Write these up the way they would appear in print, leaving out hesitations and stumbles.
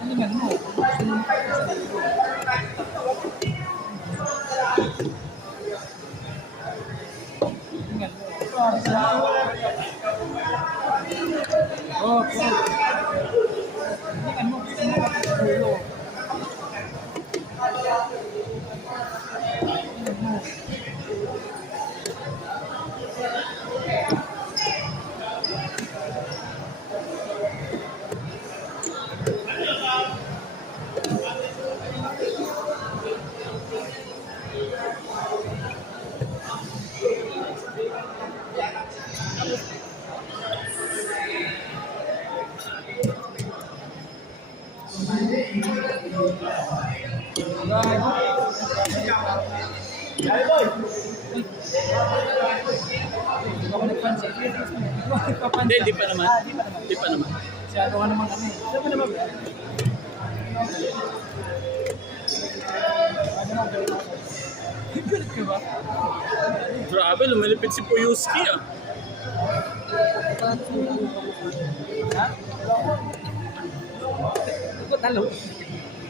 Galingan mo. Oh, galingan mo. Hindi pa naman. Hindi pa naman. Masyado ka naman kami. Saan mo naman ba? Galit ka ba? Grabe, lumilipit si Puyuski ah. Ha? Ito talo.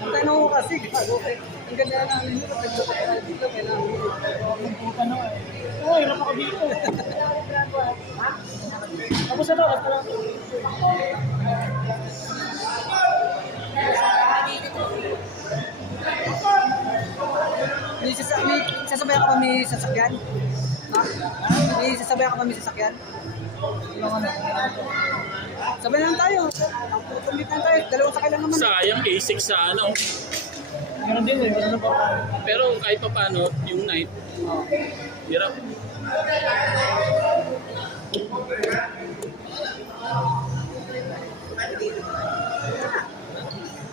Ang tanong ko kasi, ang ganda na namin dito, nagdoko ka na dito, kailangan mo ka na eh. Oo, hirap ako dito. Tapos ano, at lang. May sasabayan ka pa may sasakyan? Ha? May sasabayan ka pa may sasakyan? Sabay lang tayo. Tumit lang tayo. Dalawang sakay lang naman. Sayang, A6 sa ano. Meron din eh. Meron pa. Pero kahit pa paano, yung night, hirap.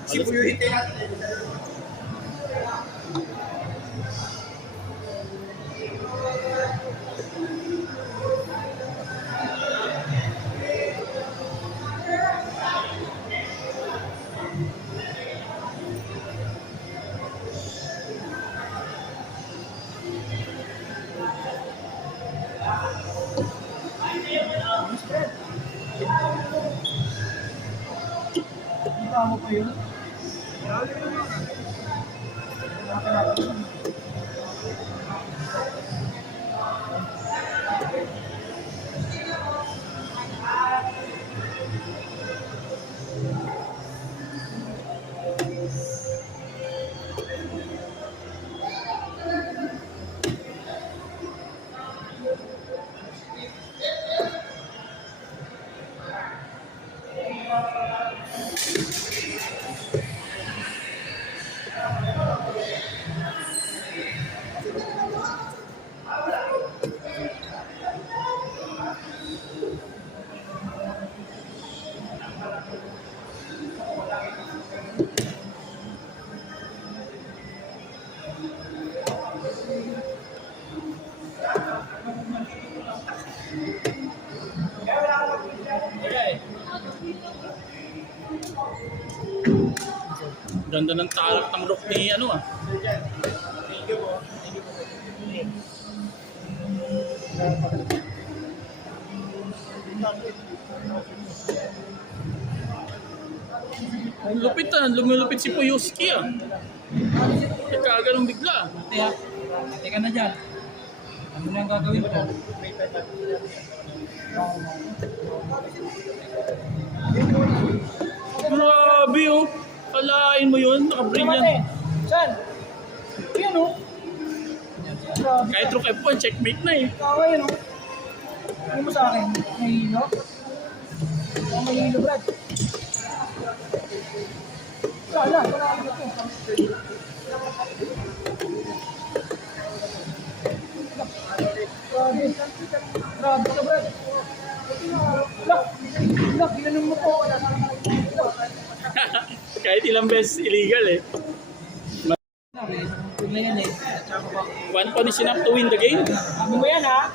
Si Puyuhite natin. Kita mo pa yun? Ganda ng tarak ng rock ni ano ah. Ang lupit ah, lumilupit si Puyuski ah. Nagkagalong bigla. Teka, teka na dyan. Ano na ang gagawin ko? Grabe oh. Kalain mo yun, naka-brilliant. Saan? Ayan o. Grabe. Kahit rook F1, checkmate na eh. Tawa yun o. Ano mo sa akin? Mahilo? Ang mahilo, Brad. Wala, wala ako ito. Grabe. Grabe ka, Brad. Wala, ginanong mo po. Kahit ilang beses illegal eh. Tignan yan eh. One point is enough to win the game. Hindi mo yan ha?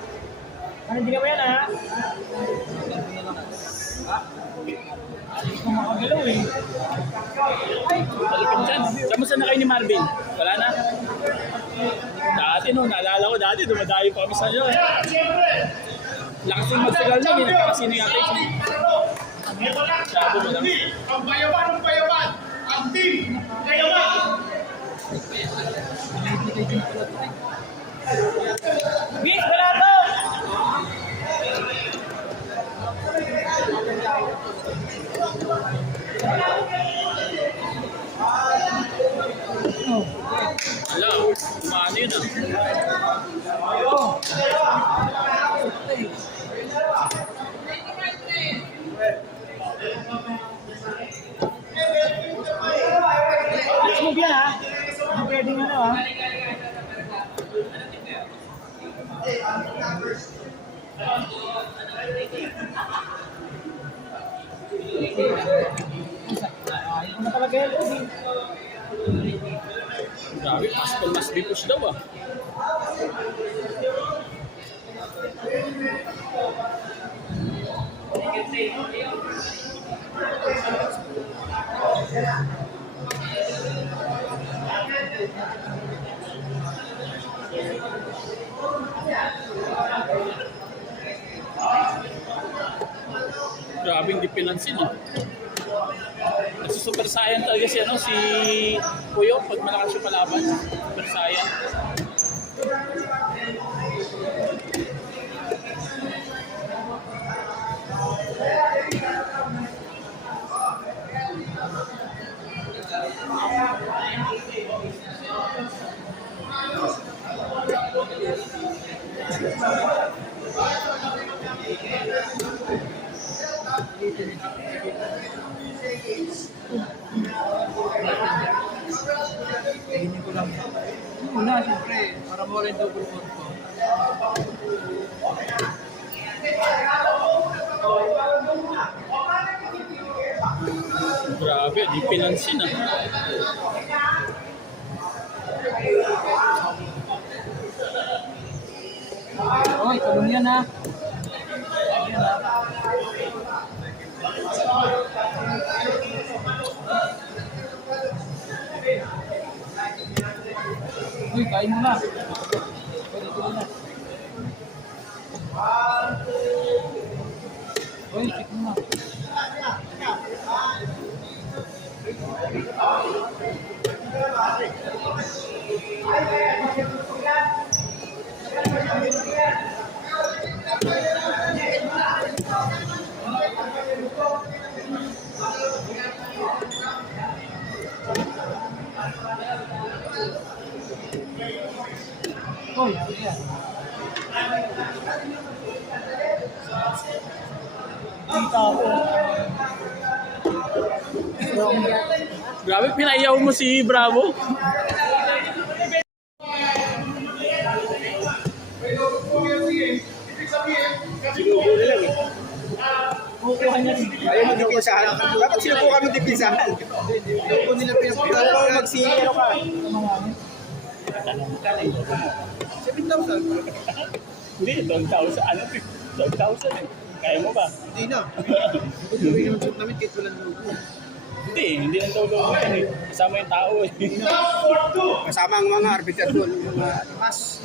Ano hindi mo yan ha? Hindi ko makagalaw eh. Ay! Talipin dyan. Kamusta na kayo ni Marvin? Wala na? Dati no, naalala ko dati, dumadayo pa kami sa inyo. Lakas yung magsagal na, hindi nagkakasino yata. Sabi mo lang. Ang bayawan ng bayawan! Ang team! Bayawan! Bis, wala to! Wala, kumano yun ah. Smooth yan ha. Hindi pwedeng ano ha. Ayaw na talaga yan. Grabe, Pascal mas bipus daw ah. Grabe hindi pinansin ah. Kasi super saiyan talaga si ano si Puyo pag malakas yung palaban. Super saiyan. Hindi ko lang. Una, siyempre, para mo rin double fold ko. Grabe, di pinansin ah. Oy, tulong yan ha. Uy, kain mo na. Pwede ko na. Uy, check mo na. Uy, yeah. Dito ako. Grabe, pinaiyaw mo si Bravo. Kukuha niya si Ayaw magdipisahan. Dapat sinubukan mo dipisahan. Kung nila pinapagawa ko ano ka. 7,000. Hindi, 12,000. Ano? 12,000 eh. Kaya mo ba? Hindi na. Hindi naman suot namin kahit walang logo. Hindi lang daw daw eh. Kasama yung tao eh. Kasama ang mga arbiter doon. Yung mga mas.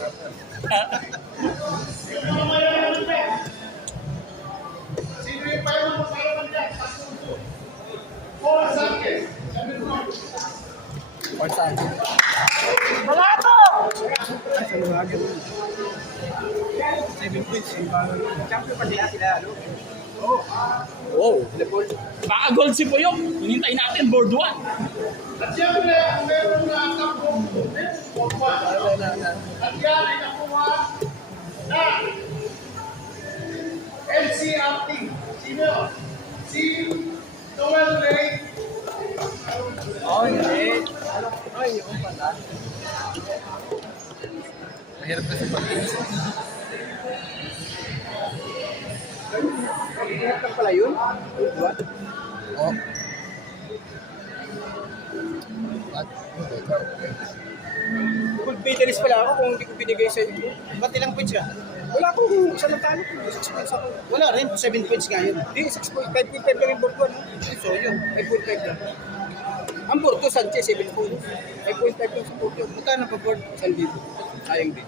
Sino yung payaman mo dyan? Wala to! Sa luwag yun. 7 points. Champion pa sila. Oo. Wow. Baka gold si Puyo. Hinintay natin, board 1. At siyempre, kung meron na takbo, at yan ay nakuha na NCRT. Sino? Si Noel Ray. Oh, hindi. Ay, yung pala. Mahirap kasi pag-iisip. Mahirap lang pala yun? What? Oh. What? Full bitterness pala ako kung hindi ko binigay sa iyo. Ba't ilang points ka? Wala akong isa lang talo. 6 points ako. Wala rin, 7 points nga yun. Hindi, 6 points. 5.5 lang yung board ko. No? So yun, 5.5 lang. Ang board ko, Sanchez, 7 points. 5.5 lang sa board ko. Magkano pa board? 1,000. Sayang din.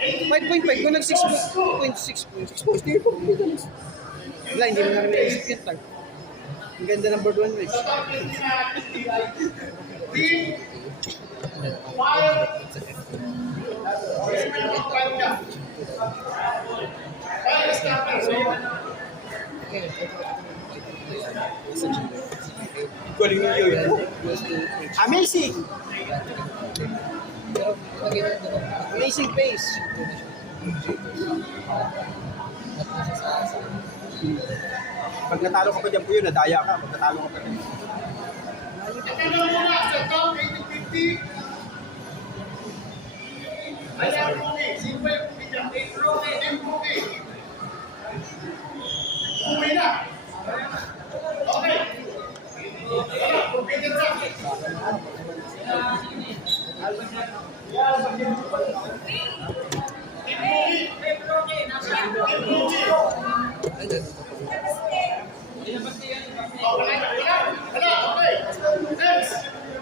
5.5 kung nag 6.6 points. 6 points, di po. Wala, hindi mo na rin naisip yun, tag. Ang ganda ng board 1 match. Amazing! Amazing pace. Pag natalo ka pa dyan po yun, nadaya ka. Pag natalo ka pa dyan.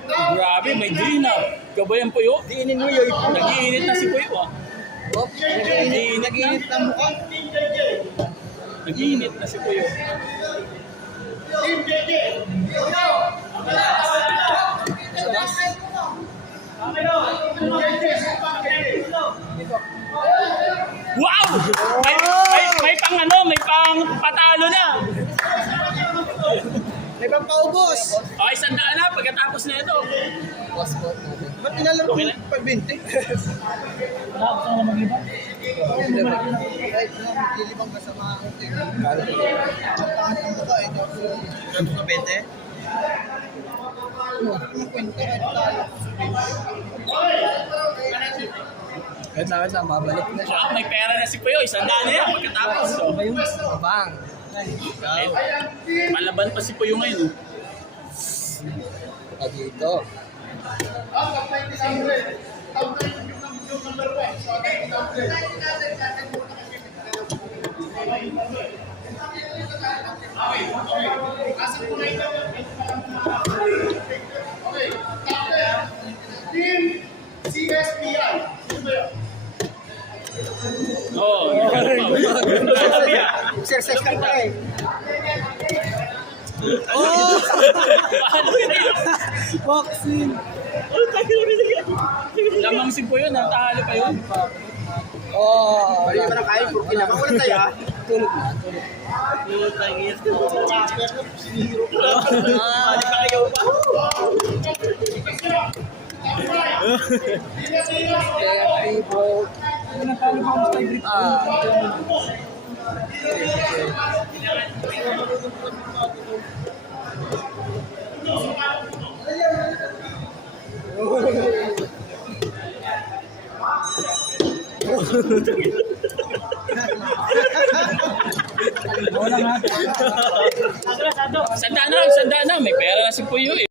Grabe, may green na. Gabayan po yun. Diinin mo yun. Nag-iinit na si Puyo ah. Nag-iinit na mukha. Nag-iinit na si Puyo. Wow! May pang ano, may pang patalo na. May pampaubos. Okay, sandaan na pagkatapos na ito. Ba't nilalaro Okay mo na. 520? Kahit na maglilibang ka sa mga hotel. Ang mukha, ito. Ganto sa 20? Ang kwenta, kahit talo. Kahit lang, mabalik na siya. Wow, may pera na si Puyo. Sandaan na yan pagkatapos. So, Bang! eh, malaban pa si Puyo ngayon. Dito. Oo. Exercise ka pa eh. Paano yun? Boxing! Lamang si Puyo, natalo pa yun. Oh! Bali naman ang kain, porque naman wala tayo ah. Tulog na, tulog. Balik pa kayo pa. Sandaan na, may pera na si Puyo eh.